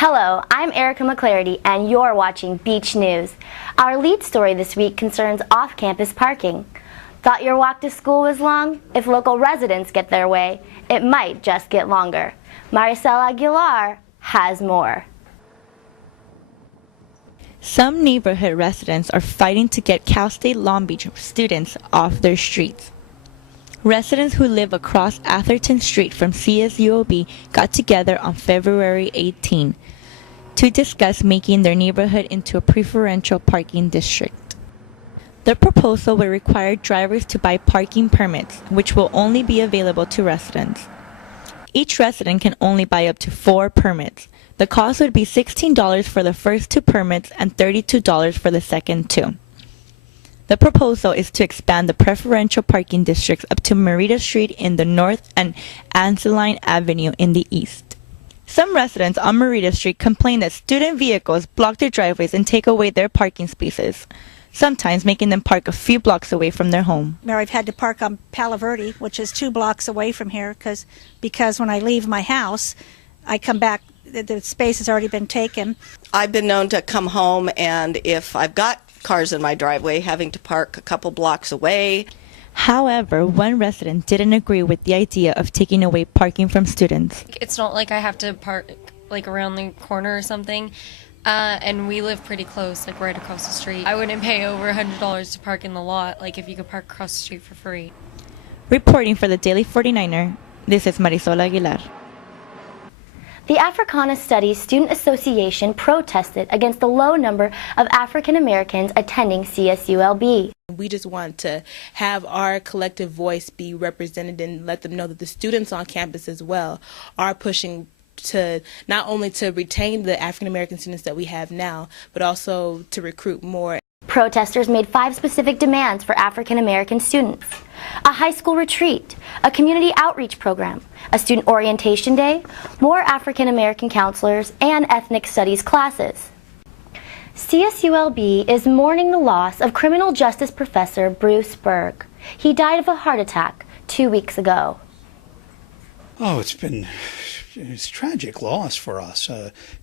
Hello, I'm Erica McClaugherty, and you're watching Beach News. Our lead story this week concerns off-campus parking. Thought your walk to school was long? If local residents get their way, it might just get longer. Maricel Aguilar has more. Some neighborhood residents are fighting to get Cal State Long Beach students off their streets. Residents who live across Atherton Street from CSULB got together on February 18 to discuss making their neighborhood into a preferential parking district. The proposal will require drivers to buy parking permits, which will only be available to residents. Each resident can only buy up to 4 permits. The cost would be $16 for the first 2 permits and $32 for the second 2. The proposal is to expand the preferential parking districts up to Merida Street in the north and Anseline Avenue in the east. Some residents on Merida Street complain that student vehicles block their driveways and take away their parking spaces, sometimes making them park a few blocks away from their home. I've had to park on Palo Verde, which is 2 blocks away from here, because when I leave my house, I come back, the space has already been taken. I've been known to come home, and if I've got cars in my driveway, having to park a couple blocks away. However, one resident didn't agree with the idea of taking away parking from students. It's not like I have to park like around the corner or something. And we live pretty close, like right across the street. I wouldn't pay over $100 to park in the lot, like if you could park across the street for free. Reporting for the Daily 49er, this is Marisol Aguilar. The Africana Studies Student Association protested against the low number of African Americans attending CSULB. We just want to have our collective voice be represented and let them know that the students on campus as well are pushing to not only to retain the African American students that we have now, but also to recruit more. Protesters made 5 specific demands for African American students: a high school retreat, a community outreach program, a student orientation day, more African American counselors, and ethnic studies classes. CSULB is mourning the loss of criminal justice professor Bruce Berg. He died of a heart attack 2 weeks ago. Oh, it's a tragic loss for us.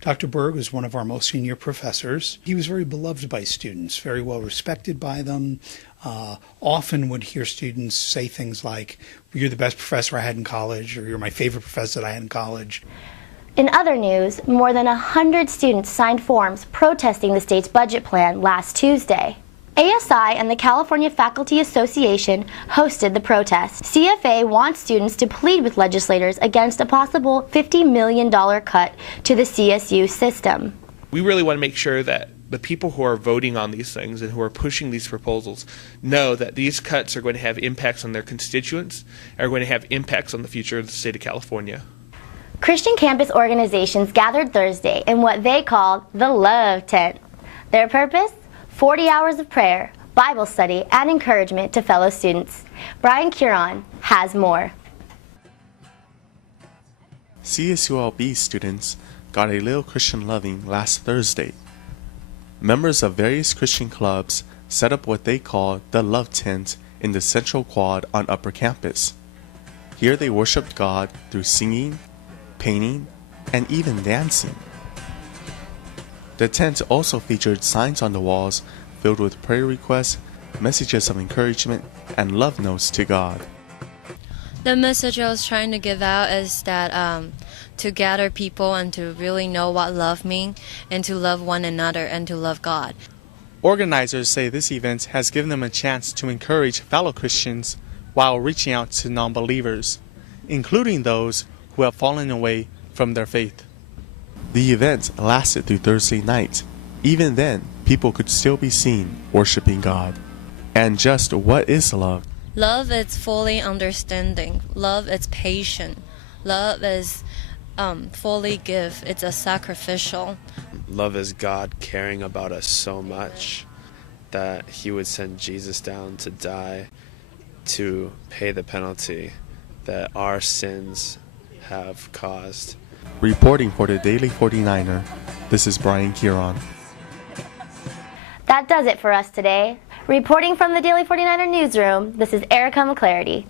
Dr. Berg was one of our most senior professors. He was very beloved by students, very well respected by them. Often would hear students say things like, "You're the best professor I had in college," or "You're my favorite professor that I had in college." In other news, more than 100 students signed forms protesting the state's budget plan last Tuesday. ASI and the California Faculty Association hosted the protest. CFA wants students to plead with legislators against a possible $50 million cut to the CSU system. We really want to make sure that the people who are voting on these things and who are pushing these proposals know that these cuts are going to have impacts on their constituents, are going to have impacts on the future of the state of California. Christian campus organizations gathered Thursday in what they called the Love Tent. Their purpose? 40 hours of prayer, Bible study, and encouragement to fellow students. Brian Curon has more. CSULB students got a little Christian loving last Thursday. Members of various Christian clubs set up what they call the Love Tent in the Central Quad on Upper Campus. Here they worshiped God through singing, painting, and even dancing. The tent also featured signs on the walls filled with prayer requests, messages of encouragement, and love notes to God. The message I was trying to give out is that to gather people and to really know what love means, and to love one another and to love God. Organizers say this event has given them a chance to encourage fellow Christians while reaching out to non-believers, including those who have fallen away from their faith. The event lasted through Thursday night. Even then, people could still be seen worshiping God. And just what is love? Love is fully understanding. Love is patient. Love is fully give. It's a sacrificial. Love is God caring about us so much that He would send Jesus down to die to pay the penalty that our sins have caused. Reporting for the Daily 49er, this is Brian Curon. That does it for us today. Reporting from the Daily 49er newsroom, this is Erica McClaugherty.